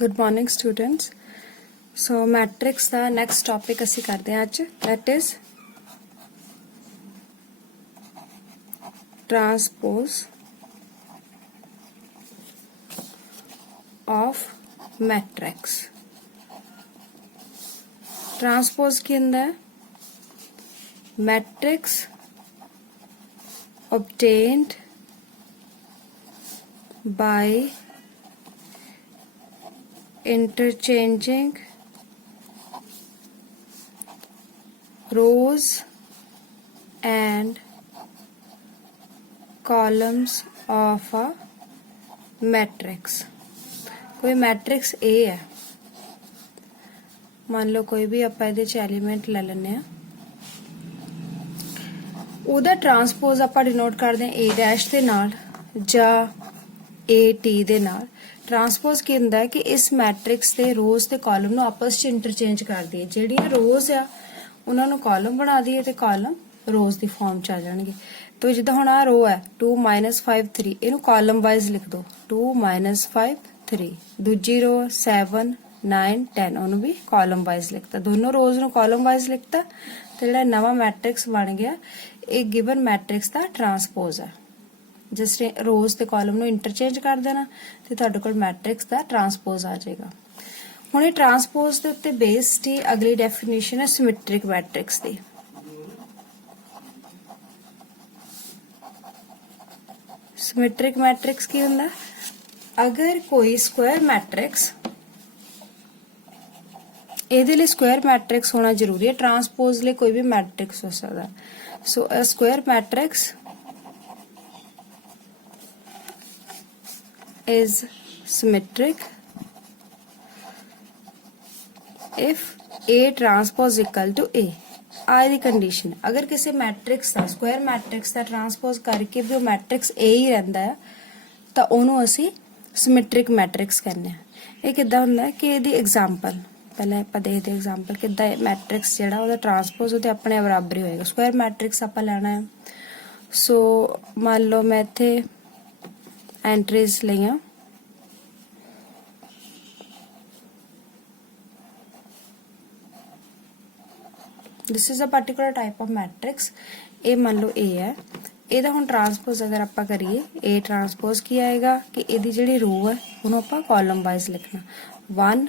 Good morning, students. So, matrix the next topic ਅਸੀਂ ਕਰਦੇ ਹਾਂ ਅੱਜ, that is transpose of matrix. Transpose ਕੀ ਹੁੰਦਾ ਹੈ? Matrix obtained by interchanging rows and columns of a matrix. कोई matrix A है, मान लो कोई भी ਆਪਾਂ ਇਹਦੇ ਚ एलिमेंट ਲੈ ਲੈਣੇ ਆ, ਉਹਦਾ ਟਰਾਂਸਪੋਜ਼ ਆਪਾਂ ਡਿਨੋਟ ਕਰਦੇ ਆ A' ਦੇ ਨਾਲ ਜਾਂ AT ਦੇ ਨਾਲ। ਟਰਾਂਸਪੋਜ਼ ਕੀ ਹੁੰਦਾ ਹੈ ਕਿ ਇਸ ਮੈਟ੍ਰਿਕਸ ਦੇ ਰੋਜ਼ ਤੇ ਕਾਲਮ ਨੂੰ ਆਪਸ ਚ ਇੰਟਰਚੇਂਜ ਕਰ ਦਈਏ। ਜਿਹੜੀਆਂ ਰੋਜ਼ ਆ ਉਹਨਾਂ ਨੂੰ ਕਾਲਮ ਬਣਾ ਦਈਏ ਤੇ ਕਾਲਮ ਰੋਜ਼ ਦੀ ਫਾਰਮ ਚ ਆ ਜਾਣਗੇ। तो ਜਿੱਦਾਂ ਹੁਣ ਆ ਰੋ ਹੈ 2 5 3, ਇਹਨੂੰ ਕਾਲਮ ਵਾਈਜ਼ ਲਿਖ ਦੋ 2 5 3। ਦੂਜੀ ਰੋ 7 9 10, ਉਹਨੂੰ ਵੀ ਕਾਲਮ ਵਾਈਜ਼ ਲਿਖਤਾ। ਦੋਨੋਂ ਰੋਜ਼ ਨੂੰ ਕਾਲਮ ਵਾਈਜ਼ ਲਿਖਤਾ ਤੇ ਜਿਹੜਾ ਨਵਾਂ ਮੈਟ੍ਰਿਕਸ ਬਣ ਗਿਆ ਇਹ ਗਿਵਨ ਮੈਟ੍ਰਿਕਸ ਦਾ ਟਰਾਂਸਪੋਜ਼ ਹੈ। ਜਿਸ ਨੇ ਰੋਜ਼ ਤੇ ਕਾਲਮ ਨੂੰ ਇੰਟਰਚੇਂਜ ਕਰ ਦੇਣਾ ਤੇ ਤੁਹਾਡੇ ਕੋਲ ਮੈਟ੍ਰਿਕਸ ਦਾ ਟਰਾਂਸਪੋਜ਼ ਆ ਜਾਏਗਾ। ਹੁਣ ਇਹ ਟਰਾਂਸਪੋਜ਼ ਦੇ ਉੱਤੇ ਬੇਸਡ ਹੀ ਅਗਲੀ ਡੈਫੀਨੇਸ਼ਨ ਹੈ ਸਿਮੈਟ੍ਰਿਕ ਮੈਟ੍ਰਿਕਸ ਦੀ। सिमेट्रिक मैट्रिक्स की होंदा, अगर कोई स्क्वायर मैट्रिक्स, ਇਹਦੇ ਲਈ स्क्वायर मैट्रिक्स होना जरूरी है। ट्रांसपोज ਲਈ कोई भी मैट्रिक्स हो सकता। सो a square matrix is symmetric if A transpose equal to A। ਆ ਦੀ ਕੰਡੀਸ਼ਨ, ਅਗਰ ਕਿਸੇ ਮੈਟ੍ਰਿਕਸ ਦਾ ਸਕੁਆਇਰ ਮੈਟ੍ਰਿਕਸ ਦਾ ਟਰਾਂਸਪੋਜ਼ ਕਰਕੇ ਵੀ ਉਹ ਮੈਟ੍ਰਿਕਸ A ਹੀ ਰਹਿੰਦਾ ਹੈ ਤਾਂ ਉਹਨੂੰ ਅਸੀਂ ਸਿਮੈਟ੍ਰਿਕ ਮੈਟ੍ਰਿਕਸ ਕਹਿੰਦੇ ਆ। ਇਹ ਕਿੱਦਾਂ ਹੁੰਦਾ ਹੈ ਕਿ ਇਹਦੀ ਐਗਜ਼ਾਮਪਲ ਪਹਿਲਾਂ ਆਪਾਂ ਦੇਖਦੇ ਐਗਜ਼ਾਮਪਲ ਕਿੱਦਾਂ ਮੈਟ੍ਰਿਕਸ ਜਿਹੜਾ ਉਹਦਾ ਟਰਾਂਸਪੋਜ਼ ਉਹਦੇ ਆਪਣੇ ਬਰਾਬਰ ਹੀ ਹੋਏਗਾ। ਸਕੁਆਇਰ ਮੈਟ੍ਰਿਕਸ ਆਪਾਂ ਲੈਣਾ ਹੈ। ਸੋ ਮੰਨ ਲਓ ਮੈਂ ਇੱਥੇ ਐਂਟਰੀਜ਼ ਲਈਆਂ, this is a particular type of matrix. A मान लो A है, ਇਹਦਾ ਹੁਣ ਟਰਾਂਸਪੋਜ਼ ਅਗਰ ਆਪਾਂ ਕਰੀਏ A ਟਰਾਂਸਪੋਜ਼ ਕੀ ਆਏਗਾ ਕਿ ਇਹਦੀ ਜਿਹੜੀ ਰੋ ਹੈ ਉਹਨੂੰ ਆਪਾਂ ਕਾਲਮ ਵਾਈਜ਼ ਲਿਖਣਾ 1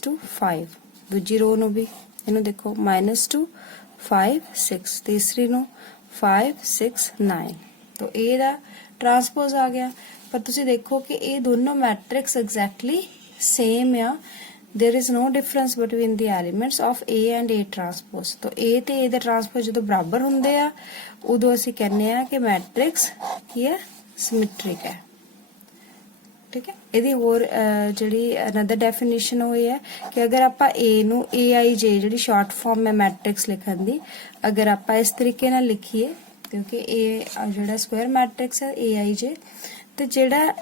2 5। ਦੂਜੀ ਰੋ ਨੂੰ ਵੀ ਇਹਨੂੰ ਦੇਖੋ -2 5 6, ਤੀਸਰੀ ਨੂੰ 5 6 9। तो A ਦਾ ਟਰਾਂਸਪੋਜ਼ ਆ ਗਿਆ। ਪਰ ਤੁਸੀਂ ਦੇਖੋ ਕਿ ਇਹ ਦੋਨੋਂ ਮੈਟ੍ਰਿਕਸ ਐਗਜ਼ੈਕਟਲੀ ਸੇਮ ਆ। There is no difference between the elements of A and A transpose। तो A ਤੇ A ਦਾ ਟਰਾਂਸਪੋਜ਼ ਜਦੋਂ ਬਰਾਬਰ ਹੁੰਦੇ ਆ ਉਦੋਂ ਅਸੀਂ ਕਹਿੰਦੇ ਆ ਕਿ ਮੈਟ੍ਰਿਕਸ ਕੀ ਹੈ, ਸਿਮੈਟ੍ਰਿਕ ਹੈ। ਠੀਕ ਹੈ। ਇਹਦੀ ਹੋਰ ਜਿਹੜੀ ਅਨਦਰ ਡੈਫੀਨੇਸ਼ਨ ਉਹ ਹੈ ਕਿ ਅਗਰ ਆਪਾਂ A ਨੂੰ AIJ ਜਿਹੜੀ ਸ਼ਾਰਟ ਫਾਰਮ ਹੈ ਮੈਟ੍ਰਿਕਸ ਲਿਖਣ ਦੀ, ਅਗਰ ਆਪਾਂ ਇਸ ਤਰੀਕੇ ਨਾਲ ਲਿਖੀਏ ਕਿਉਂਕਿ A ਜਿਹੜਾ ਸਕੁਆਇਰ ਮੈਟ੍ਰਿਕਸ ਹੈ AIJ ਤੇ ਜਿਹੜਾ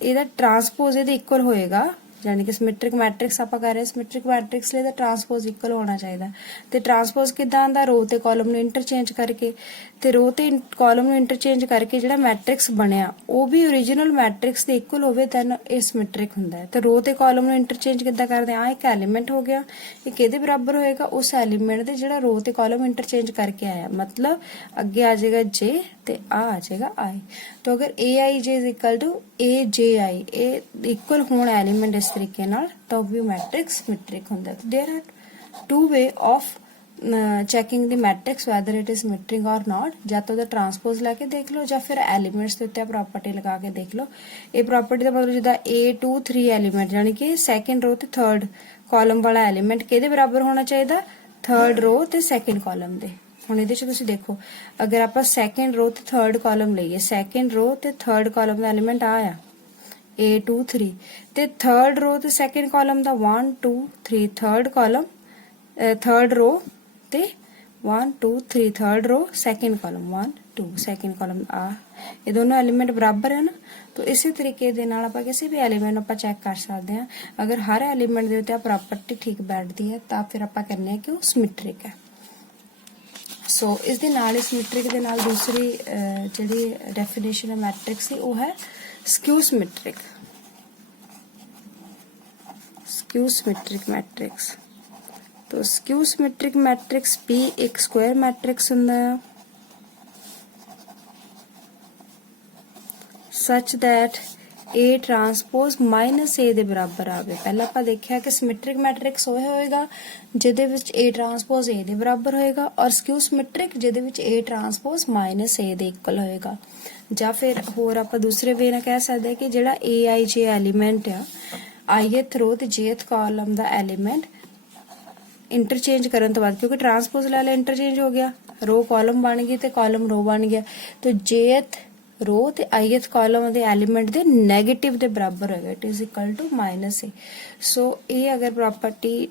ਇਹਦਾ ਟਰਾਂਸਪੋਜ਼ ਇਹਦੇ ਇਕੁਅਲ ਹੋਏਗਾ, यानी कि सिमेट्रिक मैट्रिक्स ਆਪਾਂ ਕਰ ਰਹੇ ਸਿਮੈਟ੍ਰਿਕ ਮੈਟ੍ਰਿਕਸ ਲਈ ਦਾ ਟਰਾਂਸਪੋਜ਼ ਇਕੁਅਲ ਹੋਣਾ ਚਾਹੀਦਾ। ਤੇ ਟਰਾਂਸਪੋਜ਼ ਕਿਦਾਂ ਆਂਦਾ, ਰੋ ਤੇ ਕਾਲਮ ਨੂੰ ਇੰਟਰਚੇਂਜ ਕਰਕੇ, ਤੇ ਰੋ ਤੇ ਕਾਲਮ ਨੂੰ ਇੰਟਰਚੇਂਜ ਕਰਕੇ ਜਿਹੜਾ ਮੈਟ੍ਰਿਕਸ ਬਣਿਆ ਉਹ ਵੀ ओरिजिनल ਮੈਟ੍ਰਿਕਸ ਦੇ ਇਕੁਅਲ ਹੋਵੇ ਤਾਂ ਇਹ ਸਿਮੈਟ੍ਰਿਕ ਹੁੰਦਾ ਹੈ। ਤੇ ਰੋ ਤੇ ਕਾਲਮ ਨੂੰ ਇੰਟਰਚੇਂਜ ਕਿੱਦਾਂ ਕਰਦੇ ਆ, ਇੱਕ ਐਲੀਮੈਂਟ ਹੋ ਗਿਆ, ਇਹ ਕਿਹਦੇ ਬਰਾਬਰ ਹੋਏਗਾ, ਉਸ ਐਲੀਮੈਂਟ ਦੇ ਜਿਹੜਾ ਰੋ ਤੇ ਕਾਲਮ ਇੰਟਰਚੇਂਜ ਕਰਕੇ ਆਇਆ, मतलब ਅੱਗੇ ਆ ਜਾਏਗਾ J ਤੇ ਆ ਜਾਏਗਾ I। तो अगर AIJ is equal to AJI, ਇਹ ਇਕੁਅਲ ਹੋਣ ਐਲੀਮੈਂਟ ਇਸ ਤਰੀਕੇ ਨਾਲ ਤਾਂ ਵੀ ਮੈਟ੍ਰਿਕਸ ਸਿਮੈਟ੍ਰਿਕ ਹੁੰਦਾ ਹੈ। There are two way of checking ਦੀ matrix whether it is symmetric or not. ਜਾਂ ਤਾਂ ਉਹਦਾ ਟਰਾਂਸਪੋਜ਼ ਲੈ ਕੇ ਦੇਖ ਲਓ ਜਾਂ ਫਿਰ ਐਲੀਮੈਂਟਸ ਦੇ ਉੱਤੇ ਪ੍ਰੋਪਰਟੀ ਲਗਾ ਕੇ ਦੇਖ ਲਓ। ਇਹ ਪ੍ਰੋਪਰਟੀ ਦਾ ਮਤਲਬ ਜਿੱਦਾਂ A 2 3 ਐਲੀਮੈਂਟ ਯਾਨੀ ਕਿ ਸੈਕੰਡ ਰੋ ਤੇ ਥਰਡ ਕਾਲਮ ਵਾਲਾ ਐਲੀਮੈਂਟ ਕਿਹਦੇ ਬਰਾਬਰ ਹੋਣਾ ਚਾਹੀਦਾ, ਥਰਡ ਰੋ ਤੇ ਸੈਕੰਡ ਕਾਲਮ ਦੇ। ਹੁਣ ਇਹਦੇ ਚ ਤੁਸੀਂ ਦੇਖੋ ਅਗਰ ਆਪਾਂ ਸੈਕੰਡ ਰੋ ਤੇ ਥਰਡ ਕਾਲਮ ਲਈਏ, ਸੈਕੰਡ ਰੋ ਤੇ ਥਰਡ ਕਾਲਮ ਦਾ ਐਲੀਮੈਂਟ ਆ A 2 3 ਤੇ ਥਰਡ ਰੋ ਤੇ ਸੈਕੰਡ ਕਾਲਮ ਦਾ 1 2 3, ਥਰਡ ਕਾਲਮ ਥਰਡ ਰੋ ਤੇ 1 2 3 ਥਰਡ ਰੋ ਸੈਕੰਡ ਕਾਲਮ 1 2 ਸੈਕੰਡ ਕਾਲਮ ਆ, ਇਹ ਦੋਨੋਂ ਐਲੀਮੈਂਟ ਬਰਾਬਰ ਹੈ ਨਾ। तो इसी तरीके ਦੇ ਨਾਲ ਆਪਾਂ ਕਿਸੇ ਵੀ ਐਲੀਮੈਂਟ ਆਪਾਂ ਚੈੱਕ ਕਰ ਸਕਦੇ ਹਾਂ। ਅਗਰ ਹਰ ਐਲੀਮੈਂਟ ਦੇ ਉੱਤੇ ਪ੍ਰੋਪਰਟੀ ਠੀਕ ਬੈਠਦੀ ਹੈ ਤਾਂ ਫਿਰ ਆਪਾਂ ਕਹਿੰਦੇ ਹਾਂ ਕਿ ਉਹ ਸਿਮੈਟ੍ਰਿਕ ਹੈ। सो इस दे नाल सिमैट्रिक दे नाल दूसरी जिहड़ी डेफिनेशन है मैट्रिक्स की वो है skew symmetric. Skew symmetric matrix. तो स्क्यू सिमेट्रिक मैट्रिक्स P एक स्क्वायर मैट्रिक्स हुंदा है such that A transpose minus A ਦੇ ਬਰਾਬਰ ਆਵੇ। ਪਹਿਲਾਂ ਆਪਾਂ ਦੇਖਿਆ ਕਿ ਸਿਮੈਟ੍ਰਿਕ ਮੈਟ੍ਰਿਕਸ ਉਹ ਹੋਏਗਾ ਜਿਹਦੇ ਵਿੱਚ A ਟਰਾਂਸਪੋਜ਼ A ਦੇ ਬਰਾਬਰ ਹੋਏਗਾ ਔਰ ਸਕਯੂ ਸਿਮੈਟ੍ਰਿਕ ਜਿਹਦੇ ਵਿੱਚ A ਟਰਾਂਸਪੋਜ਼ ਮਾਈਨਸ A ਦੇ ਇਕੁਅਲ ਹੋਏਗਾ। ਜਾਂ ਫਿਰ ਹੋਰ ਆਪਾਂ ਦੂਸਰੇ ਵੇ ਨਾਲ ਕਹਿ ਸਕਦੇ ਕਿ ਜਿਹੜਾ AIJ ਐਲੀਮੈਂਟ ਆ ith ਰੋ ਤੇ jth ਕਾਲਮ ਦਾ ਐਲੀਮੈਂਟ ਇੰਟਰਚੇਂਜ ਕਰਨ ਤੋਂ ਬਾਅਦ ਕਿਉਂਕਿ ਟਰਾਂਸਪੋਜ਼ ਲੈ ਇੰਟਰਚੇਂਜ ਹੋ ਗਿਆ ਰੋ ਕਾਲਮ ਬਣ ਗਈ ਤੇ ਕਾਲਮ ਰੋ ਬਣ ਗਿਆ तो jth रो ਤੇ ith ਕਾਲਮ ਦੇ ਐਲੀਮੈਂਟ ਦੇ 네ਗੇਟਿਵ ਦੇ ਬਰਾਬਰ ਹੋਏਗਾ it is equal to minus A। So ਇਹ ਅਗਰ ਪ੍ਰੋਪਰਟੀ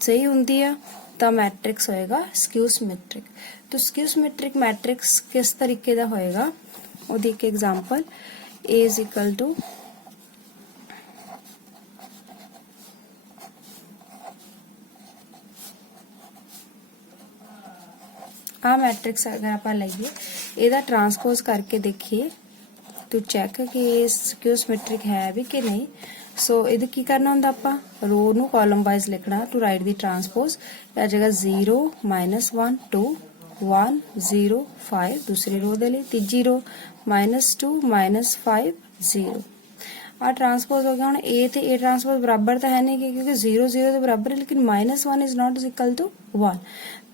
ਸਹੀ ਹੁੰਦੀ ਆ ਤਾਂ ਮੈਟ੍ਰਿਕਸ ਹੋਏਗਾ ਸਕਯੂ ਸਿਮੈਟ੍ਰਿਕ। तो ਸਕਯੂ ਸਿਮੈਟ੍ਰਿਕ ਮੈਟ੍ਰਿਕਸ ਕਿਸ ਤਰੀਕੇ ਦਾ ਹੋਏਗਾ ਉਹਦੀ ਇੱਕ example A is equal to आ मैट्रिक्स अगर आप लाइए ਇਹਦਾ ट्रांसपोज करके देखिए तो चेक कि स्क्यू सिमेट्रिक है भी कि नहीं। सो ਇਹਦੇ ਕੀ ਕਰਨਾ ਹੁੰਦਾ ਆਪਾਂ रो ਨੂੰ ਕਾਲਮ ਵਾਈਜ਼ ਲਿਖਣਾ ਟੂ ਰਾਈਟ ਦੀ ट्रांसपोज ਆ ਜਾਏਗਾ 0 -1 2 1 0 5 दूसरी रो ਦੇ ਲਈ ਤੀਜੀ रो -2 -5 0 आ ट्रांसपोज हो गया। ਹੁਣ A ਤੇ A ट्रांसपोज बराबर ਤਾਂ ਹੈ ਨਹੀਂ क्योंकि 0 0 ਦੇ ਬਰਾਬਰ ਹੈ लेकिन -1 इज नॉट इक्वल टू 1।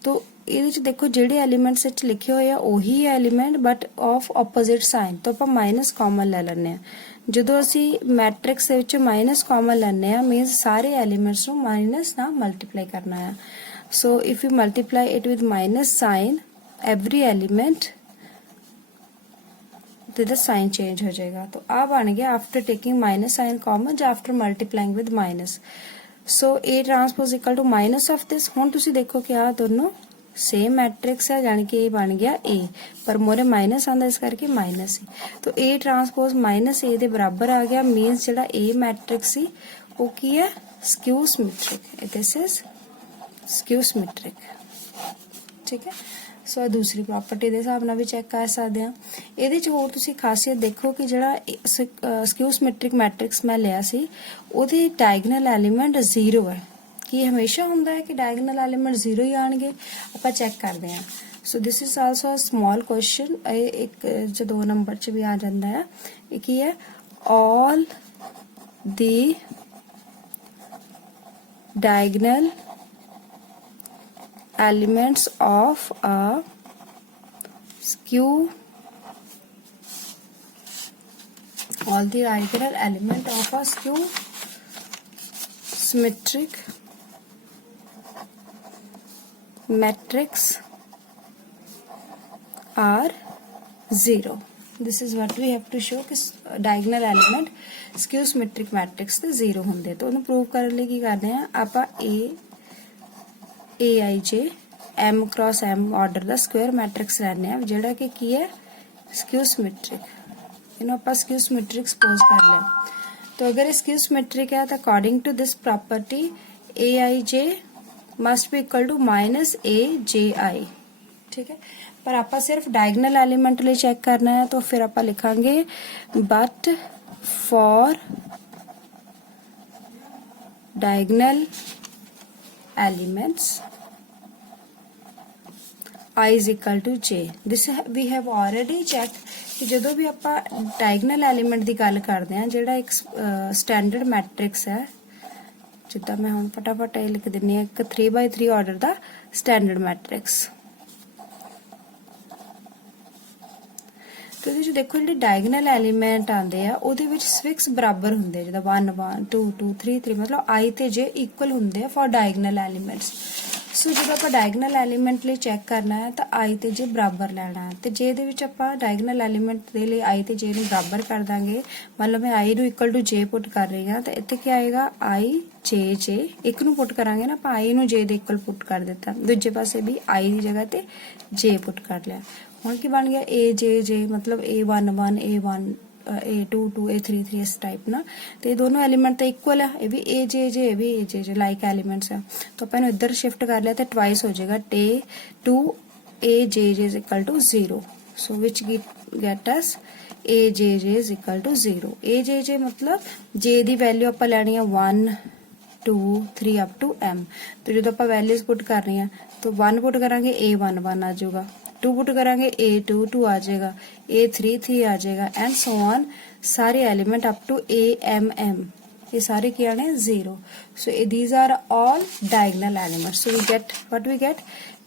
तो ਇਹਦੇ ਚ ਦੇਖੋ ਜਿਹੜੇ ਐਲੀਮੈਂਟਸ ਵਿੱਚ ਲਿਖੇ ਹੋਏ ਆ ਉਹੀ element but of opposite sign ਤਾਂ ਆਪਾਂ ਮਾਈਨਸ ਕਾਮਨ ਲੈ ਲੈਂਦੇ ਆ। ਜਦੋਂ ਅਸੀਂ ਮੈਟ੍ਰਿਕਸ ਦੇ ਵਿੱਚ ਮਾਈਨਸ ਕਾਮਨ ਲੈਂਦੇ ਆ ਮੀਨਸ ਸਾਰੇ ਐਲੀਮੈਂਟਸ ਨੂੰ ਮਾਈਨਸ ਨਾਲ ਮਲਟੀਪਲਾਈ ਕਰਨਾ ਆ। So if you multiply it with minus sign every element तो the साइन चेंज हो जाएगा। तो आ बन गया after taking minus sign common या after multiplying with minus. So A transpose equal to minus of this. हुण तुसी देखो कि आ दोनों सेम मैट्रिक्स है यानी कि बन गया A पर मोरे माइनस आंदा इस करके माइनस है। तो A ट्रांसपोज माइनस A दे बराबर आ गया मीनस जिहड़ा A मैट्रिक्स सी वो की है skew symmetric. This is skew symmetric ठीक है। सो दूसरी प्रॉपर्टी ਦੇ ਹਿਸਾਬ ਨਾਲ ਵੀ ਚੈੱਕ ਕਰ ਸਕਦੇ ਆ। ਇਹਦੇ ਚ ਹੋਰ ਤੁਸੀਂ ਖਾਸੀਅਤ ਦੇਖੋ ਕਿ ਜਿਹੜਾ ਸਕਯੂ ਸਿਮੈਟ੍ਰਿਕ ਮੈਟ੍ਰਿਕਸ ਮੈਂ ਲਿਆ ਸੀ ਉਹਦੇ ਡਾਇਗਨਲ ਐਲੀਮੈਂਟ 0 ਹੈ। ਕੀ ਹਮੇਸ਼ਾ ਹੁੰਦਾ ਹੈ ਕਿ ਡਾਇਗਨਲ ਐਲੀਮੈਂਟ 0 ਹੀ ਆਣਗੇ? ਆਪਾਂ ਚੈੱਕ ਕਰਦੇ ਆ। So this is also a small question ਇੱਕ ਜੋ 2 ਨੰਬਰ ਚ ਵੀ ਆ ਜਾਂਦਾ ਹੈ। ਇਹ ਕੀ ਹੈ all the diagonal elements of a skew all the diagonal element of a skew symmetric matrix are 0। this is what we have to show कि diagonal element skew symmetric matrix ਦੇ 0 ਹੁੰਦੇ। तो ਉਹਨੂੰ ਪ੍ਰੂਵ ਕਰਨ ਲਈ ਕੀ ਕਰਦੇ ਆ ਆਪਾਂ AIJ M cross M order ਦਾ ਸਕੁਅਰ ਮੈਟ੍ਰਿਕਸ ਲੈਣੇ ਆ ਜਿਹੜਾ ਕਿ ਕੀ ਹੈ ਸਕਯੂ ਸਿਮੈਟ੍ਰਿਕ। ਇਹਨੂੰ ਆਪਾਂ ਸਕਯੂ ਸਿਮੈਟ੍ਰਿਕ ਸਪੋਜ਼ ਕਰ ਲਿਆ। तो अगर स्क्यू सिमेट्रिक है तो according to this property AIJ must be equal to minus AJI ठीक है। पर आप सिर्फ डायगनल एलिमेंट लिए चेक करना है तो फिर आप लिखांगे but for diagonal elements I is equal to J। this we have already checked कि ਜਦੋਂ ਵੀ ਆਪਾਂ ਡਾਇਗਨਲ ਐਲੀਮੈਂਟ ਦੀ ਗੱਲ ਕਰਦੇ ਆ ਜਿਹੜਾ ਇੱਕ ਸਟੈਂਡਰਡ ਮੈਟ੍ਰਿਕਸ ਹੈ ਜਿੱਦਾਂ ਮੈਂ ਹੁਣ ਫਟਾਫਟ ਇਹ ਲਿਖ ਦਿੰਨੀ ਆ ਇੱਕ 3x3 ਆਰਡਰ ਦਾ ਸਟੈਂਡਰਡ ਮੈਟ੍ਰਿਕਸ। तो ਇਹਦੇ ਦੇਖੋ ਜਿਹੜੇ ਡਾਇਗਨਲ ਐਲੀਮੈਂਟ ਆਉਂਦੇ ਆ ਉਹਦੇ ਵਿੱਚ ਸਫਿਕਸ ਬਰਾਬਰ ਹੁੰਦੇ ਜਿੱਦਾਂ 1 1 2 2 3 3 ਮਤਲਬ I ਤੇ J ਇਕੁਅਲ ਹੁੰਦੇ ਆ ਫॉर ਡਾਇਗਨਲ ਐਲੀਮੈਂਟਸ। ਸੋ ਜਦੋਂ ਆਪਾਂ ਡਾਇਗਨਲ ਐਲੀਮੈਂਟ ਲਈ ਚੈੱਕ ਕਰਨਾ ਹੈ ਤਾਂ I ਤੇ J ਬਰਾਬਰ ਲੈਣਾ ਹੈ ਤੇ J ਦੇ ਵਿੱਚ ਆਪਾਂ ਡਾਇਗਨਲ ਐਲੀਮੈਂਟ ਦੇ ਲਈ I ਤੇ J ਨੂੰ ਬਰਾਬਰ ਕਰ ਦਾਂਗੇ। ਮਤਲਬ ਮੈਂ I ਨੂੰ ਇਕੁਅਲ ਟੂ J ਪੁੱਟ ਕਰ ਰਹੀ ਹਾਂ ਤਾਂ ਇੱਥੇ ਕੀ ਆਏਗਾ I J J ਇੱਕ ਨੂੰ ਪੁੱਟ ਕਰਾਂਗੇ ਨਾ ਆਪਾਂ I ਨੂੰ J ਦੇ ਇਕੁਅਲ ਪੁੱਟ ਕਰ ਦਿੱਤਾ ਦੂਜੇ ਪਾਸੇ ਵੀ I ਦੀ ਜਗ੍ਹਾ ਤੇ J ਪੁੱਟ ਕਰ ਲਿਆ। ਹੁਣ ਕੀ ਬਣ ਗਿਆ AJJ मतलब A11 A1 A22 A33 इस टाइप ना। तो ये दोनों एलिमेंट तो इक्वल है ये भी AJJ ये भी AJJ लाइक एलिमेंट्स है। तो अपन इधर शिफ्ट कर लिया तो ट्वाइस हो जाएगा T2 AJJ is equal to 0। so which get us AJJ is equal to 0। AJJ मतलब J दी वैल्यू ਆਪਾਂ ਲੈਣੀ ਹੈ 1 2 3 ਅਪ ਟੂ m। तो ਜਦੋਂ ਆਪਾਂ ਵੈਲਿਊਜ਼ ਪੁੱਟ ਕਰ ਰਹੇ ਹਾਂ ਤਾਂ 1 ਪੁੱਟ ਕਰਾਂਗੇ a1 1 ਆ ਜਾਊਗਾ, 2 ਪੁੱਟ ਕਰਾਂਗੇ a2 2 ਆ ਜਾਏਗਾ, a3 3 ਆ ਜਾਏਗਾ ਐਂਡ ਸੋ ਔਨ। ਸਾਰੇ ਐਲੀਮੈਂਟ ਅਪ ਟੂ am ये सारे क्या ने 0। सो these are all diagonal elements। so we get what we get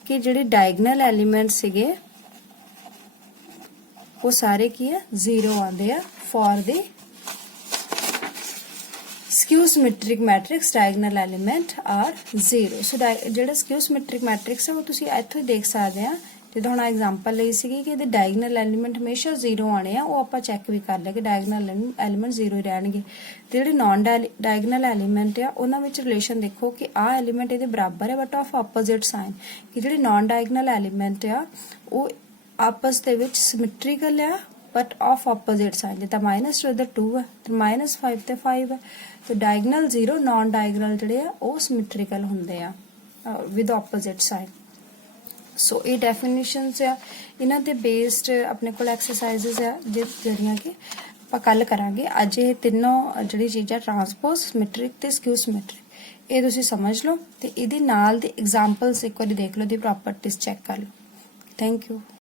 कि ਜਿਹੜੇ diagonal elements ਸੀਗੇ ਉਹ ਸਾਰੇ ਕੀ ਹੈ 0 ਆਉਂਦੇ ਆ for the skew symmetric matrix diagonal element are 0। so ਜਿਹੜਾ skew symmetric matrix ਹੈ ਉਹ ਤੁਸੀਂ ਇੱਥੋਂ ਦੇਖ ਸਕਦੇ ਆ। ਜਦੋਂ ਹੁਣ ਐਗਜ਼ਾਮਪਲ ਲਈ ਸੀਗੀ ਕਿ ਇਹਦੇ ਡਾਇਗਨਲ ਐਲੀਮੈਂਟ ਹਮੇਸ਼ਾ 0 ਆਣੇ ਆ, ਉਹ ਆਪਾਂ ਚੈੱਕ ਵੀ ਕਰ ਲਿਆ ਕਿ ਡਾਇਗਨਲ ਐਲੀਮੈਂਟ 0 ਹੀ ਰਹਿਣਗੇ। ਤੇ ਜਿਹੜੇ ਨਾਨ ਡਾਇਗਨਲ ਐਲੀਮੈਂਟ ਆ ਉਹਨਾਂ ਵਿੱਚ ਰਿਲੇਸ਼ਨ ਦੇਖੋ ਕਿ ਆਹ ਐਲੀਮੈਂਟ ਇਹਦੇ ਬਰਾਬਰ ਹੈ ਬਟ ਆਫ ਆਪੋਜ਼ਿਟ ਸਾਈਨ। ਕਿ ਜਿਹੜੇ ਨਾਨ ਡਾਇਗਨਲ ਐਲੀਮੈਂਟ ਆ ਉਹ ਆਪਸ ਦੇ ਵਿੱਚ ਸਿਮੈਟ੍ਰੀਕਲ ਆ ਬਟ ਆਫ ਆਪੋਜ਼ਿਟ ਸਾਈਨ। ਜਿੱਦਾਂ -2 ਇੱਧਰ 2 ਹੈ ਤੇ -5 ਤੇ 5 ਹੈ, ਤੇ ਡਾਇਗਨਲ 0 ਨਾਨ ਡਾਇਗਨਲ ਜਿਹੜੇ ਆ ਉਹ ਸਿਮੈਟ੍ਰੀਕਲ ਹੁੰਦੇ ਆ ਵਿਦ ਆਪੋਜ਼ਿਟ ਸਾਈਨ। ਸੋ ਇਹ ਡੈਫੀਨੇਸ਼ਨਸ ਆ, ਇਹਨਾਂ ਤੇ ਬੇਸਡ ਆਪਣੇ ਕੋਲ ਐਕਸਰਸਾਈਜ਼ਸ ਆ ਜਿਹੜੀਆਂ ਕਿ ਆਪਾਂ ਕੱਲ ਕਰਾਂਗੇ। ਅੱਜ ਇਹ ਤਿੰਨੋਂ ਜਿਹੜੀ ਚੀਜ਼ਾਂ ਟਰਾਂਸਪੋਜ਼, ਸਿਮੈਟ੍ਰਿਕ ਤੇ ਸਕਿਊ ਸਿਮੈਟ੍ਰਿਕ, ਇਹ ਤੁਸੀਂ ਸਮਝ ਲਓ ਤੇ ਇਹਦੇ ਨਾਲ ਦੇ ਐਗਜ਼ਾਮਪਲਸ ਇੱਕ ਵਾਰੀ ਦੇਖ ਲਓ, ਦੀ ਪ੍ਰੋਪਰਟੀਜ਼ ਚੈੱਕ ਕਰ ਲਓ। Thank you.